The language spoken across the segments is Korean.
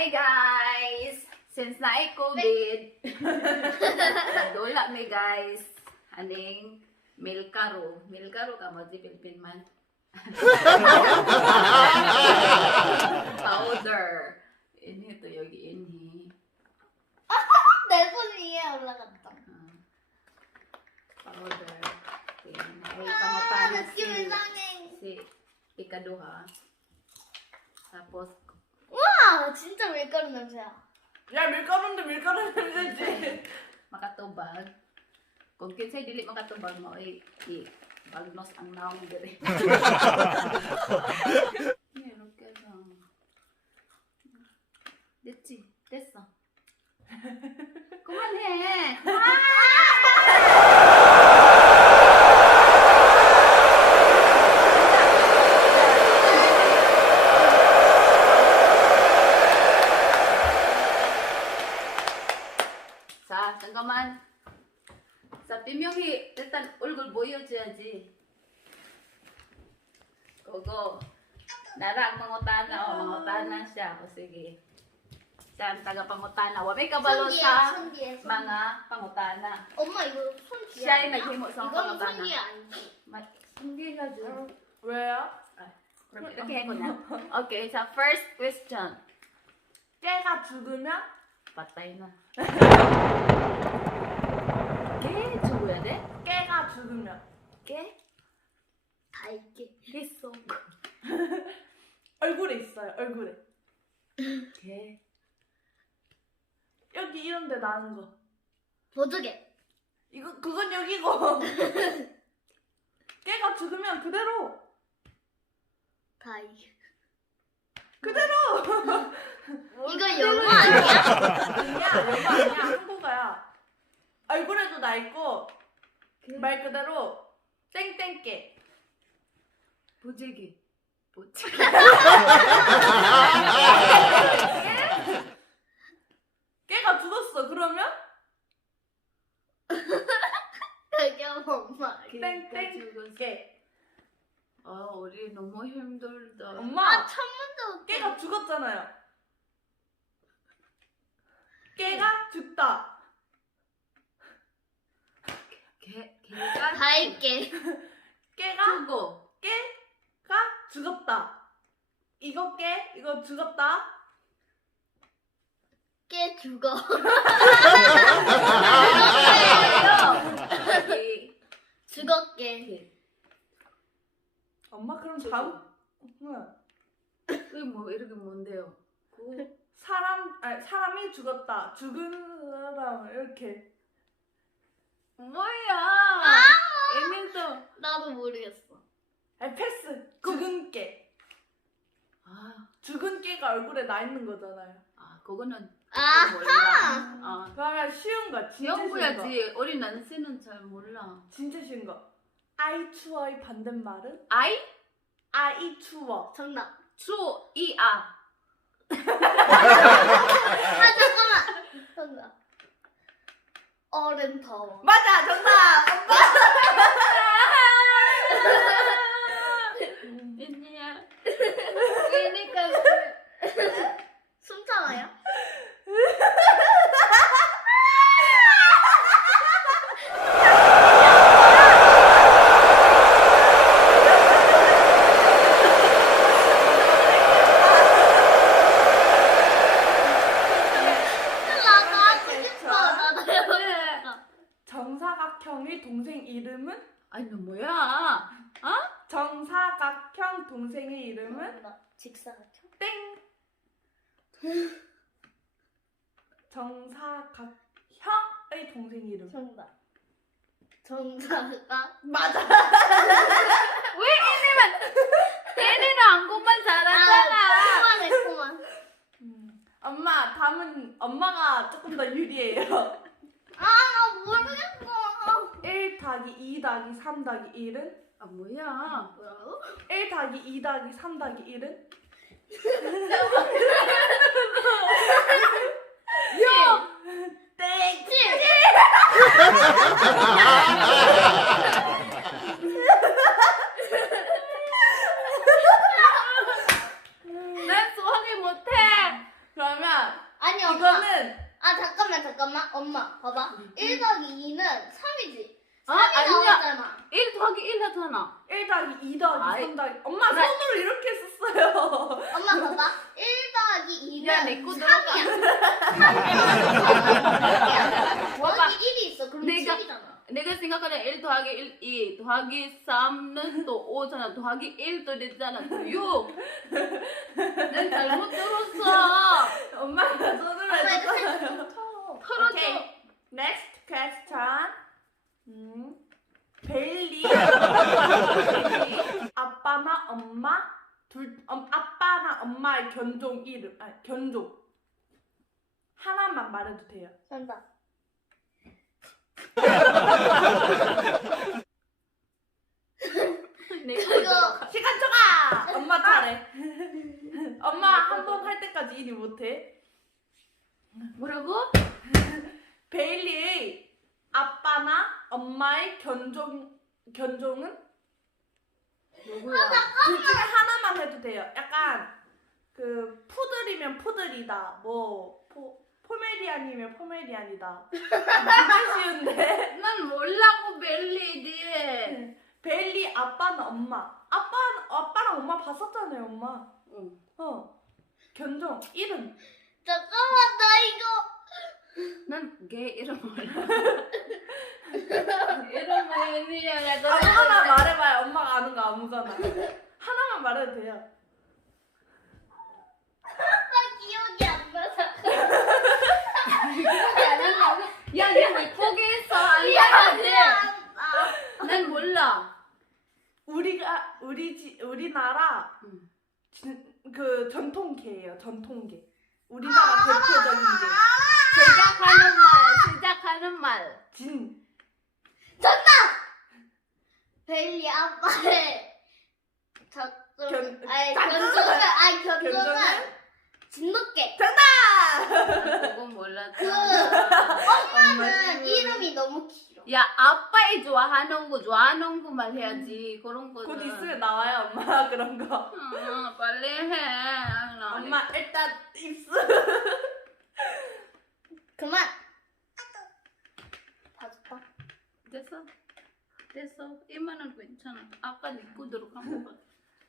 Hi guys! Since naay COVID, wala mi guys. Aning milkaro. Milkaro ka mo di Pilipin man. Powder. Ini to 여기 ini. 내 손 위에 올라갔다. Powder. Ayan. Ay 아, pangutana 느낌 이상해. si ikaduha. Tapos 우와, 진짜 밀가루 냄새야. 야 밀가루인데 밀가루 냄새지. makatubag. Kung kinsay dili makatubag mo ay bagnos ang naong diri. Meron ka lang. 됐지? 됐어. 그만해. 자, 잠깐만. 자, 비명이 일단 얼굴 보여줘야지. 그거 나랑 mangutana siya. O sige. Siya ang taga-pangutana. Wabay kabalo sa 손 뒤에, 손 뒤에. mga pangutana. 엄마 이거 손 뒤에. 시야에 아니야? 나ghimo sa mga 이거는 손 pangutana. 뒤에 아니지. Hindi ka dyan. 왜요? 그럼 이렇게 해고 na. Okay, sa first question. 깨가 죽으면 patay na. ¿Qué? 죽어야 돼? 깨가 죽으면 ¿Qué? 다 있게. 있어. 얼굴에 있어요. 얼굴에 ¿Qué? 여기 이런데 나는 거. 보조개. 이거 그건 여기고. 깨가 죽으면 그대로 다 있게. 그대로. 이거 영어 아니야? 아니야 영어 아니야 한국어야. 얼굴에도 나 있고 말 그대로 땡땡깨. 보지기. 보지기. 깨가 죽었어. 그러면 그게 엄마. 땡땡깨. 아, 우리 너무 힘들다. 엄마 첫 문제 깨가 죽었잖아요. 깨가 죽다. 개가 다 있게. 깨가 죽어. 깨가 죽었다. 이거 깨 이거 죽었다. 깨 죽어. 죽었게. 엄마 그럼 다음 응. 그게 뭐 이렇게 뭔데요? 그 사람이 죽었다. 죽은 사람 이렇게. 뭐야? 애민도. 나도 모르겠어. 패스. 죽은 깨. 아, 죽은 깨가 얼굴에 나 있는 거잖아요. 그거는 아하! 몰라. 그러면 쉬운 거 진짜 쉬운 거. 연구야지. 우리 난스는 잘 몰라. 진짜 쉬운 거. 아이 추워의 반대말은? 아이? 아이 추워. 정답. 추이아. 아, 잠깐만. 정답. 어른 더워. 맞아 정답. 웬이야? 그러니까 숨 참아요? 나도 하고 싶어. 나도 해보고 싶어. 정사각형의 동생 이름은? 아니 너 뭐야? 정사각형 동생의 이름은? 직사각형? 땡. 정사각형의 동생 이름. 정답. 정사각. 맞아. 왜 얘네는 한국말 잘하잖아. 그만. 엄마 다음은 엄마가 조금 더 유리해요. 아, 나 모르겠어. 1 더하기 2 더하기 3 더하기 1은? 아 뭐야? 뭐라고? 1 더하기 2 더하기 3 더하기 1은? 땡! 난 수학을 못해. 그러면 아 잠깐만 엄마 봐봐 1 더하기 2는 3이지 아니야. 나오잖아 1 더하기 1 하잖아. 1 더하기 2 더하기 아이. 3 더하기 엄마 손으로 이렇게 했었어요. 엄마 봐봐 1 더하기 2는 야, 내거 들어가. 3이야 더하기 1이 있어 그럼 내가- 7이잖아 내가 생각하는 1 더하기 1, 2 더하기 3는 또 5잖아. 더하기 1도 됐잖아. 또 6. 난 잘못 들었어. 엄마가 손으로 엄마 이거 했었어요. 살짝 좀 터. 털어줘. 오케이. Next question. 베일리 아빠나 엄마 아빠나 엄마의 견종 이름 견종 하나만 말해도 돼요. 산다 내가 이거 시간 초과. 엄마 차례. 엄마 한 번 할 때까지 일이 못해. 뭐라고? 베일리의 아빠나 엄마의 견종은 누구야? 둘 중에 하나만 해도 돼요. 약간 그 푸들이면 푸들이다. 뭐 포메리안이면 포메리안이다. 진짜 쉬운데. 난 몰라고 벨리디. 베일리 아빠는 엄마. 아빠랑 엄마 봤었잖아요, 엄마. 응. 견종 이름. 잠깐만 나 이거 난걔 이름 몰라. 이름 아니야. 아무거나 말해봐요. 엄마가 아는 거 아무거나. 하나만 말해도 돼요. 나 기억이 안 나서 야, 왜 포기했어? 안 미안해 돼. 난 몰라. 우리나라 응. 그 전통개예요. 전통개. 우리나라 대표적인 게 시작하는 말. 진. 벨리 아빠의 견종은? 견종은 진돗개 그건 몰랐다. 그 엄마 엄마는 이름이 너무 길어 야, 아빠의 좋아하는 거 말해야지. 그런 거는. 곧 있으면 나와요, 엄마. 그런 거. 빨리 해. 엄마 일단 입술. 그만 봐줬다 됐어. 이만은 괜찮아. 아까 네 거대로 까먹었어.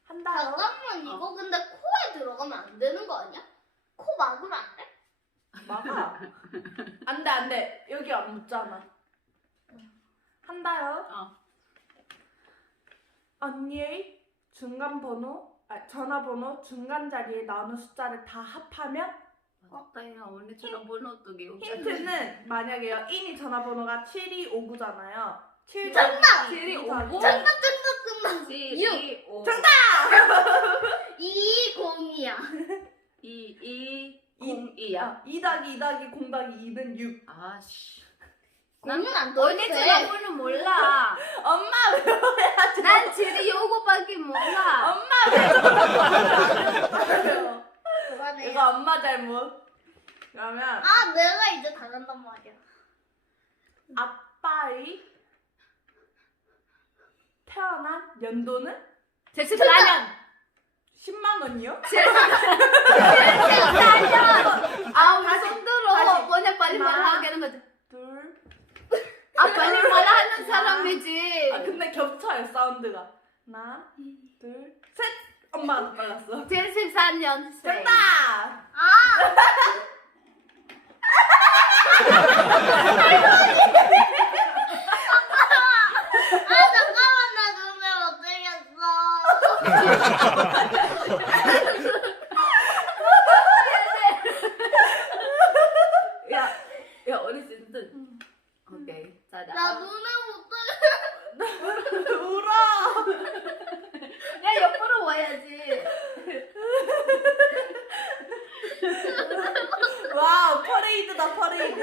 한다요. 잠깐만 이거 근데 코에 들어가면 안 되는 거 아니야? 코 막으면 안 돼? 막아. 안돼. 여기 안 묻잖아. 한다요. 언니의 전화번호 중간 자리에 나오는 숫자를 다 합하면 아빠야, 오늘 전화번호 어떻게 힌트는 만약에요. 인이 전화번호가 7259잖아요. 7 정답! 7259? 정답 7, 5. 정답! 220이야 2202야. 2 더하기 2 더하기 0 더하기 2는 6. 아씨. 공은 안 언니 떠도 돼 전화번호 몰라. 엄마 외워야지. 난 725밖에 몰라. 엄마 외워야지. 그만해 이거 엄마 잘못. 그러면 아 내가 이제 당한단 말이야 아빠의 태어난 연도는 제 14년. 10만 원이요? 14년. 아, 우리 다시, 손 들어. 다시. 뭐냐, 빨리 하나. 말하게 하는 거지. 둘. 빨리 말하는 사람이지. 근데 겹쳐요 사운드가. 하나, 둘, 셋. 엄마가 더 빨랐어. 74년. 정답. 잠깐만 나 눈을 못 뜨겠어 야, 어렸을 때. 오케이. 자, 나 눈을 못 뜨겠어 울어. 야, 옆으로 와야지. 와우 퍼레이드다 퍼레이드.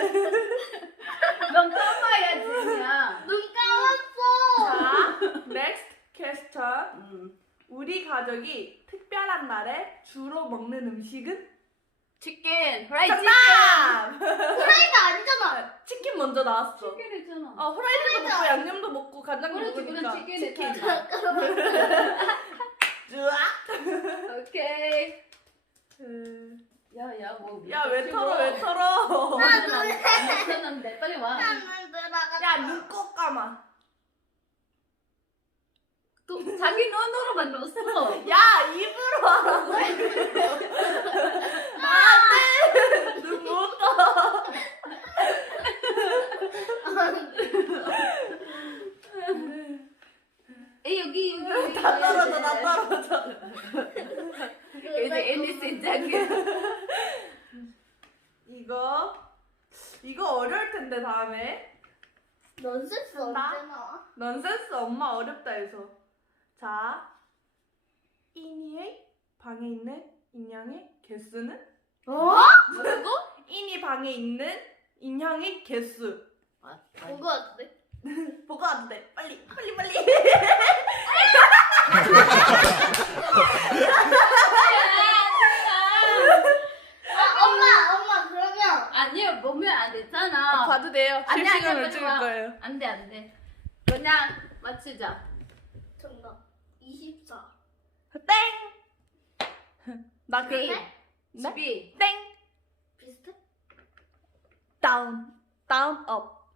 넌 까봐야지, 그냥. 눈 감았어 자, next question. 우리 가족이 특별한 날에 주로 먹는 음식은? 치킨, 프라이 치킨. 정답! 프라이드 아니잖아 치킨 먼저 나왔어. 치킨 했잖아. 후라이드도 먹고 양념도 먹고 간장도 그렇지, 먹으니까 그건 치킨 했잖아. 잠깐만 으악! 오케이. 야야 뭐. 야 왜 털어 왜 털어? 괜찮은데 빨리 와. 나는 들어갔다. 야 눈 꼭 감아. 또 자기 눈으로만 넣었어. 야 입으로 하라고. 안돼. 눈 못 떠. 에 여기. 다 떨어져 다 떨어져. 이제 애니 시작이. 이거 어려울 텐데 다음에. 넌센스 나? 언제 나와? 넌센스 엄마 어렵다 해서. 자, 이니의 방에 있는 인형의 개수는? 뭐라고? 이니 방에 있는 인형의 개수. 본거 같은데? 보고 와도 돼. 빨리. 엄마 그러면 아니요 보면 안 됐잖아. 봐도 돼요. 아니야, 실시간으로 빨리 찍을 와. 거예요. 안돼. 그냥 맞추자. 정답 24. 땡. 나 그. 네? 네? 12. 땡. 비슷해? 다운, 업.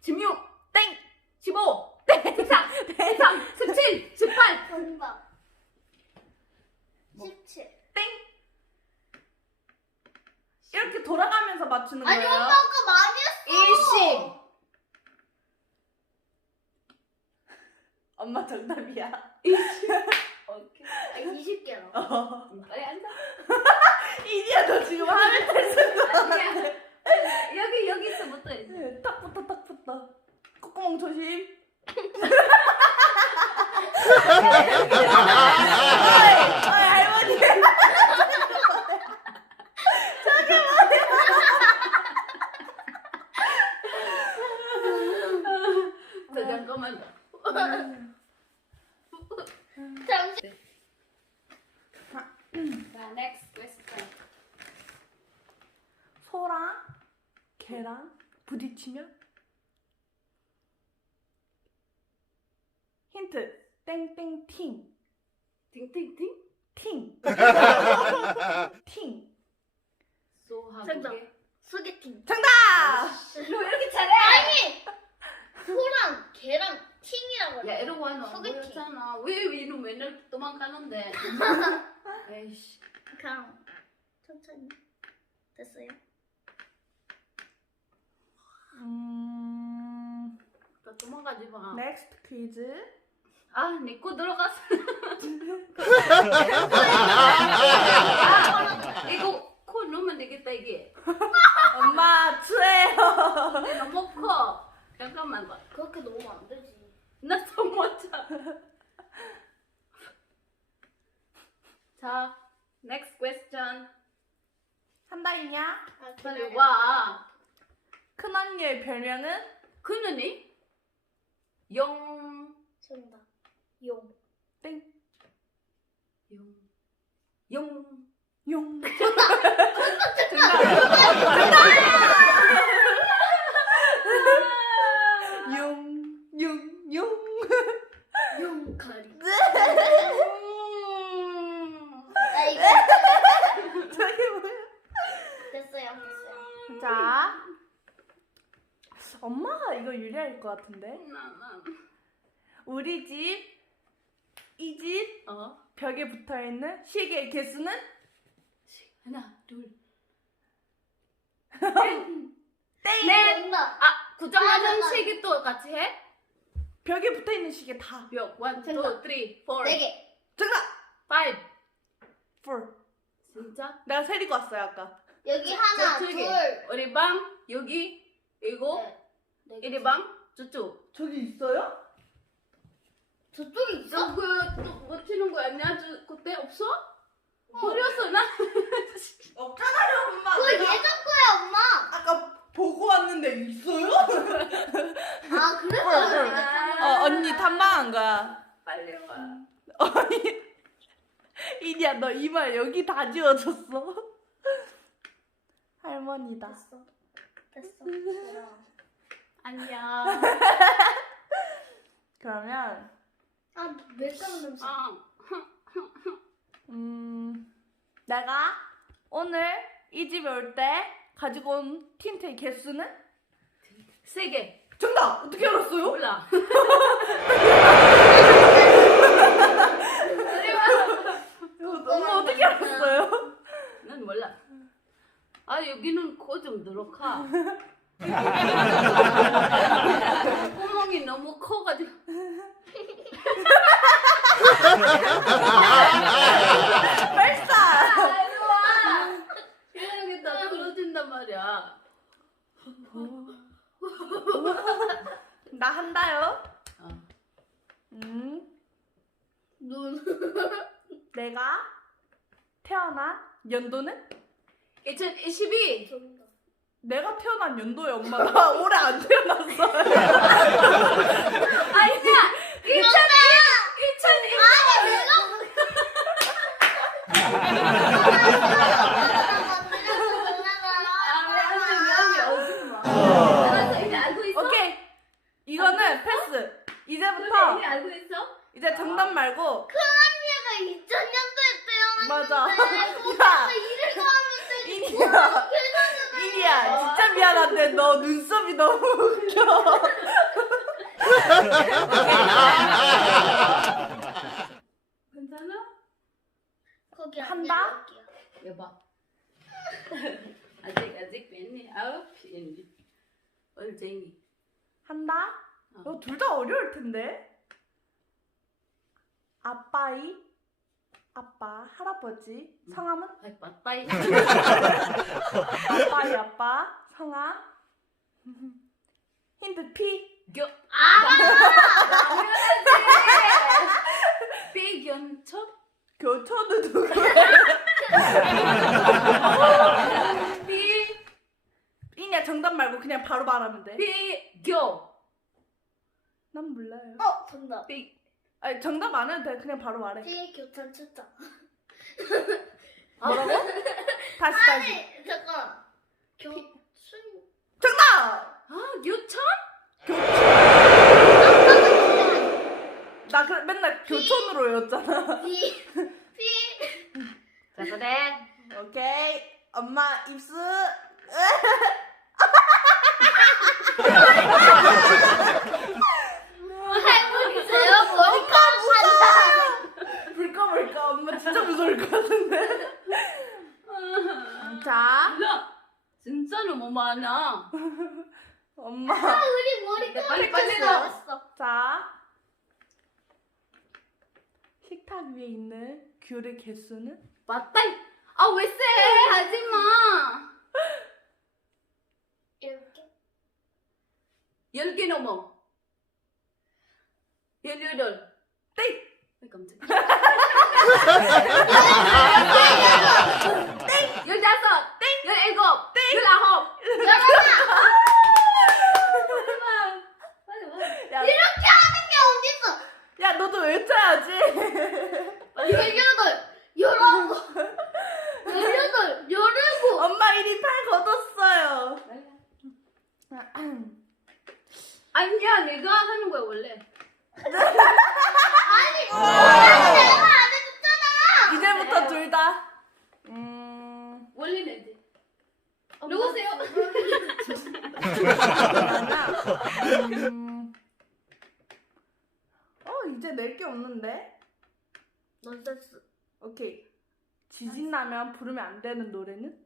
16. 땡. 15. 13. 17. 18. 정답 뭐? 17. 땡. 이렇게 돌아가면서 맞추는 아니 거예요. 엄마 아까 많이 했어. 20. 엄마 정답이야. 오케이. 20개로. 빨리 앉아. 이니야 너 지금 화를 냈어. 아니야. 여기서부터 해. 딱 붙어. 콧구멍 조심. 어이, 할머니. 자, 잠깐만. 잠시. 자, next question. 소랑 개랑 부딪히면? 힌트. 땡땡팅. 팅팅팅? 팅. 팅. 소하고 정답. 개. 소개팅. 정답! 너 이렇게 잘해? 아니 소랑 개랑 팅이라고 야, 했어. 이러고 하면 안 소개팅. 보였잖아. 왜 이놈 맨날 도망가는데? 에이씨. 그냥 천천히 됐어요. 나 도망가지 마. 넥스트 퀴즈. 아, 내 거 들어갔어. 이거 코 넣으면 되겠다, 이게. 엄마 추해요. 근데 너무 커. 잠깐만 봐. 그렇게 놓으면 안 되지. 나 손 못 잡. 자, next question. 한다 있냐? 빨리 와. 큰 언니의 별명은? 그누니? 영. 정답 용. 땡. 용. 용. 용. 용가리. 음. 아 이거 저게 뭐야? 됐어요. 자. 엄마가 이거 유리할 것 같은데? 우리 집, 이 집, 벽에 붙어있는 시계의 개수는? 하나, 둘. 땡! 넷. 정답. 아, 구정하는 잠깐만. 시계 또 같이 해? 벽에 붙어있는 시계 다. 몇? 1, 2, 3, 정답. 4, 4개. 정답! 5. 4. 진짜? 내가 세리고 왔어요, 아까. 여기 하나 저 둘. 개. 우리 방 여기 이거 네 개. 이리 방 저쪽. 저기 있어요? 저쪽에 있어? 너그또못 치는 거 아니야? 그때 없어? 버렸어 나. 없잖아요, 엄마. 그거 예전 거야 엄마. 아까 보고 왔는데 있어요? 아 그래서 언니 탐방한 거야. 빨리 와. 이리야, 너 이마 여기 다 지워졌어. 할머니다. 됐어. 안녕. 그러면 아 밀가루 냄새. 아, 내가 오늘 이 집에 올 때 가지고 온 틴트의 개수는? 3개. 정답! 어떻게 알았어요? 몰라. 엄마 어떻게 알았어요? 난 몰라. 아 여기는 코 좀 들어가. 구멍이 너무 커가지고. 발사! 이렇게 다 떨어진단 말이야. 나 한다요. 어. 눈. 내가 태어난 연도는? 2022. 정답. 내가 태어난 연도에 엄마 나 올해 안 태어났어. 아니야. 2002. 알았어, 이제 알고 있어? 오케이. 이거는 패스. 근데 이제부터 이제 알고 있어? 이제 정답 말고 언니가 2000년도에 맞아. 태어났는데 야. 이래가 하면서 이니야. 이니야. 진짜 미안한데 너 눈썹이 너무 웃겨. 괜찮아? 거기 한다? 여봐. 아직 뺐니? 아우 피했니? 얼쟁이. 한다? 너 둘 다 어려울 텐데. 아빠이 아빠 할아버지 성함은? 아이 빠빠이. 아빠이 아빠 성함 힌트 P 비견척? 교초는 누구야? 이냐 정답 말고 그냥 바로 말하면 돼. 비교. 난 몰라요. 정답. 아니 정답 안 해도 돼. 그냥 바로 말해. 교찬 출장. 뭐라고? 다시. 아니 잠깐. 교순. 정답! 아 교천? 나 맨날 교촌으로 외웠잖아. 비. 자 그래. 오케이. 엄마 입수. 해보세요. 머리카락 간다. 불까 엄마 진짜 무서울 것 같은데. 자 몰라. 진짜 너무 많아. 엄마. 우리 머리카락 빨리 나왔어. 자 식탁 위에 있는 귤의 개수는? 맞다. 아왜 쎄? 하지마. 이렇게. 10개 넘어. 18. 땡! 왜 깜짝이야. 15. 땡! 17. 19. 19. 빨리 와. 야, 이렇게 하는 게 어딨어? 야 너도 외쳐야지. 18, 19, 18, 19. 엄마 이리 팔 걷었어요. 아니야, 내가 하는 거야 원래. 아니, 내가 안 해줬잖아. 이제부터 둘 다. 원래 내지. 누구세요? 이제 낼 게 없는데. 넌센스. 오케이. 지진 나면 부르면 안 되는 노래는?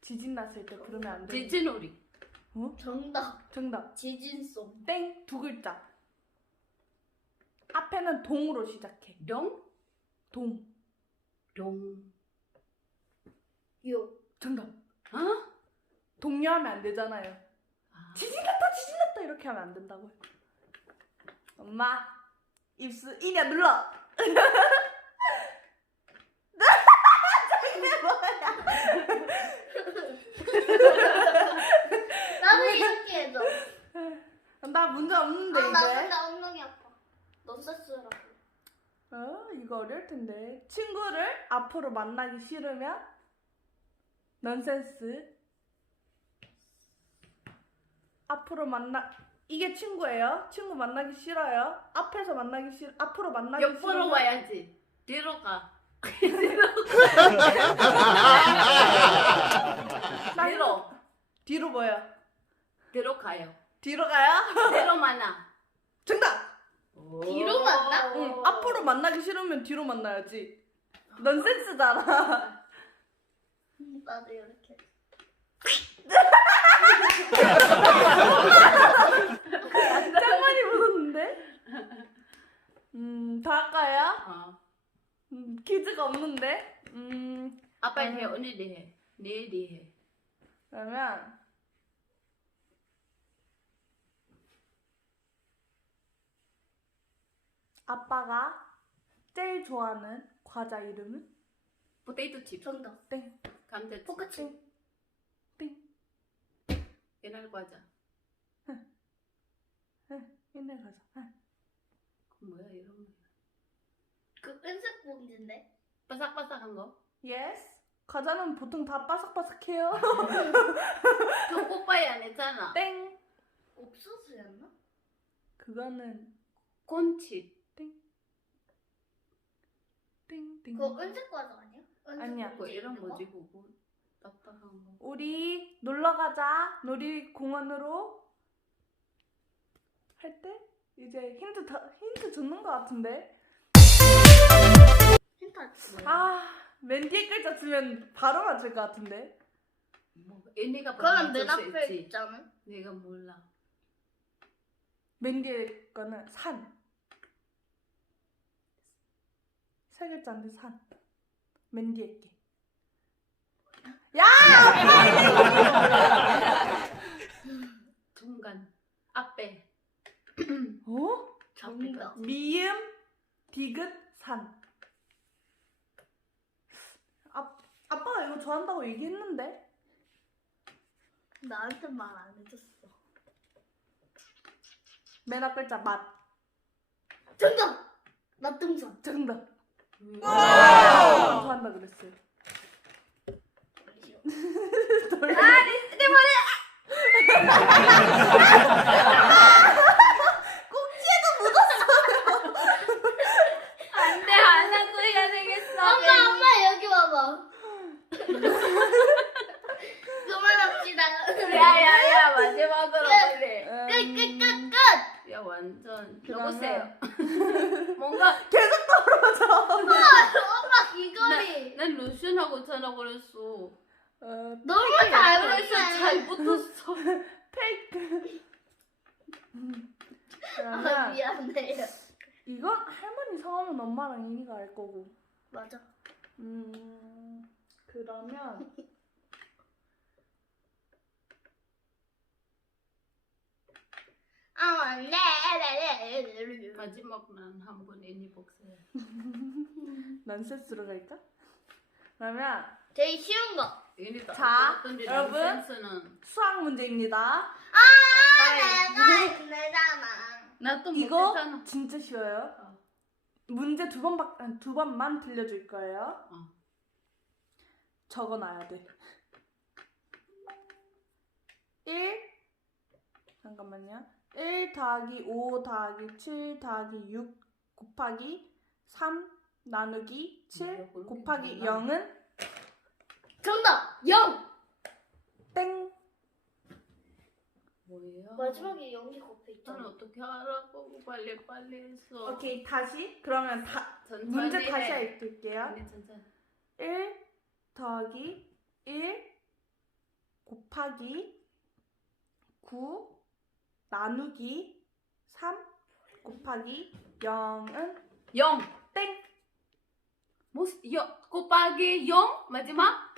지진 났을 때 부르면 안 되는. 지진우리. 정답. 정답. 지진송. 땡. 두 글자. 앞에는 동으로 시작해. 룡? 동. 룡. 요. 정답. 어? 동요하면 안 되잖아요. 지진 났다 이렇게 하면 안 된다고요. 엄마 입술 이냐 눌러. 저게 뭐야? 나도 이렇게 해줘. 나 문제 없는데 나 이제. 근데 엉덩이 아파. 넌센스라고. 이거 어려울 텐데. 친구를 앞으로 만나기 싫으면 넌센스. 앞으로 이게 친구예요. 친구 만나기 싫어요. 앞에서 만나기 싫. 앞으로 만나기 싫어. 옆으로 와야지. 뒤로 가. 뒤로 가. 뒤로. 뒤로 뭐예요? 뒤로 가요. 뒤로 가요? 뒤로 만나. 정답! 뒤로 만나? 응, 앞으로 만나기 싫으면 뒤로 만나야지. 넌센스잖아. 나도 이렇게. 짱 많이 무섭는데? 더 할까요? 어. 퀴즈가 없는데? 아빠 해, 언니도 해. 내일이 해. 그러면 아빠가 제일 좋아하는 과자 이름은? 포테이토 칩. 정답. 땡. 감자칩. 포카치. 땡. 옛날 과자. 옛날 과자. 뭐야 이런 거. 그 은색 봉지인데. 바삭바삭한 거. 예스. 과자는 보통 다 바삭바삭해요. 초코파이 안 했잖아. 땡. 옥수수였나? 그거는 콘칩. 땡땡. 그거 은색 과자 아니야? 은색 아니야. 뭐 봉지 이런 있는 거? 뭐지 그거. 딱딱한 거. 우리 놀러 가자. 놀이공원으로 할 때 이제 힌트 줬는 것 같은데. 힌트 뭐야? 아, 맨 뒤에 글자 쓰면 바로 맞을 것 같은데. 뭐 언니가 그럼 맨 맞출 수 앞에 있지. 있잖아. 내가 몰라. 맨 뒤에 거는 산. 세 글자인데 산. 맨 뒤에 게. 야! 중간. 앞에. 어? 정답. 미음 디귿 산. 아빠가 이거 좋아한다고 얘기했는데. 나한테 말 안 해줬어. 맨 앞 글자 맛. 정답. 맛동산. 정답. 와우. 좋아한다 그랬어요. 내 머리. 안돼 안 하고 해야 되겠어. 엄마 여기 와봐. 그만합시다. 야야야 마지막으로 빨리. 끝. 야 완전 그러면- 여보세요. 뭔가 계속 떨어져. 엄마 귀걸이. 난 루션하고 전화 걸었어. 너무 잘 그래서 보이네. 잘 붙었어. 페이크. 아, 그러면 미안해요. 이건 할머니 성함은 엄마랑 이니가 알 거고. 맞아. 그러면 네. 마지막 난 한 번 애니 복사해. 넌센스로 갈까? 그러면 제일 쉬운 거. 애니도 자, 어떤지 여러분. 센스는 수학 문제입니다. 내가 힘내잖아. 나또 이거 못했잖아. 진짜 쉬워요. 어. 문제 두 번만 들려줄 거예요. 어. 적어놔야 돼. 1 잠깐만요. 1 더하기 5 더하기 7 더하기 6 곱하기 3 나누기 7 뭐야, 곱하기 그렇게 0은 정답. 0. 땡. 뭐예요? 마지막에 0이 곱해 저는 있잖아. 어떻게 알아보고 빨리 했어. 오케이 다시 그러면 천천히 문제 해. 다시 읽을게요. 아니, 천천히. 1 더하기 1 곱하기 9 나누기 3 곱하기 0은 0. 땡. 곱하기 0 마지막?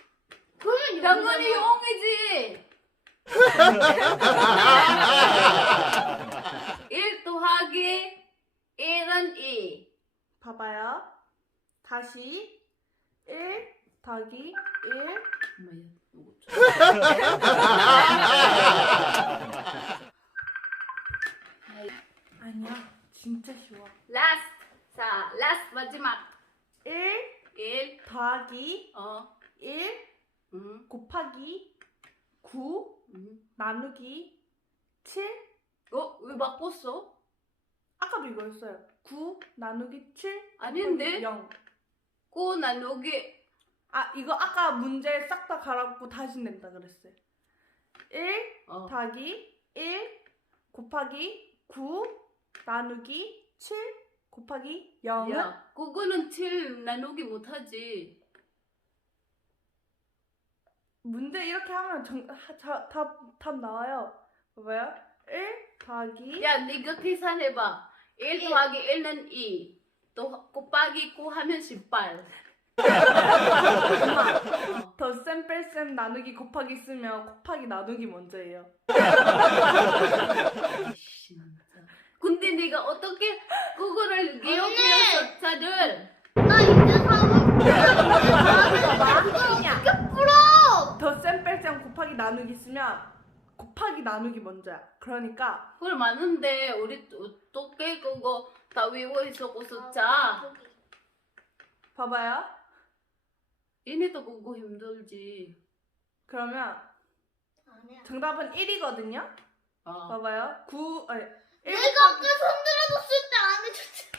그러면 당연히 0이잖아. 0이지. 1 더하기 1은 2. 봐봐요. 다시 1 더하기 1 엄마야, 이거 좀. 아니야. 진짜 쉬워. 라스트. 자, 라스트 마지막. 1 1. 더하기 1 음. 곱하기 9 나누기 7 왜 바꿨어? 아까도 이거였어요. 9 나누기 7 아닌데? 0 9 나누기 아 이거 아까 문제 싹 다 갈아엎고 다시 낸다 그랬어요. 1 더하기 1 곱하기 9 나누기 7 곱하기 0은? 야, 그거는 7 나누기 못하지. 문제 이렇게 하면 답 나와요. 봐봐요. 1 더하기 야, 네가 계산해봐. 1 일. 더하기 1은 2. 또 곱하기 9 하면 18. 덧셈 뺄셈 나누기 곱하기 쓰면 곱하기 나누기 먼저예요. 진짜. 근데 네가 어떻게 그거를 기억해서 숫자를 나 이제 어떻게 풀어? 덧셈 뺄셈 곱하기 나누기 쓰면 곱하기 나누기 먼저야. 그러니까 그걸 많은데 우리 어떻게 그거 다 외워 있었고 숫자. 봐봐요. 얘네도 그거 힘들지. 그러면 아니야. 정답은 1이거든요. 봐봐요. 9 아니 1 내가 아까 손들어줬을 때 안 해줬지.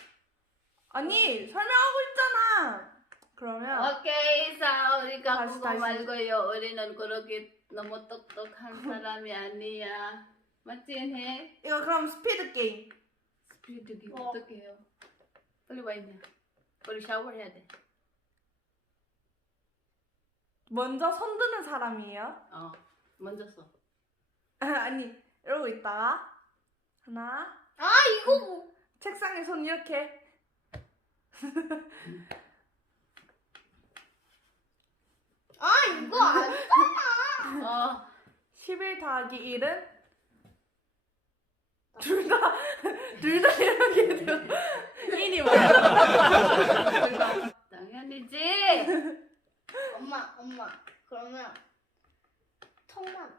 아니 설명하고 있잖아. 그러면 오케이, 자 우리가 다시, 그거 다시. 말고요. 우리는 그렇게 너무 똑똑한 사람이 아니야. 맞지, 해? 이거 그럼 스피드 게임. 스피드 게임 어떻게 해요? 빨리 와 있냐? 빨리 샤워해야 돼. 먼저 손 드는 사람이에요. 먼저 써. 아니 이러고 있다가 하나 아 이거 뭐? 책상에 손 이렇게 아 이거 아니잖아. 11 더하기 1은 둘 다 이렇게 해도 1이 뭐야? 당연히지. 엄마 그러면 턱만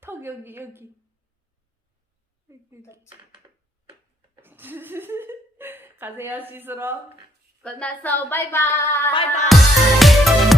턱 여기 그렇지. 가세요 씻으러. 끝났어. 바이바이. 바이바이.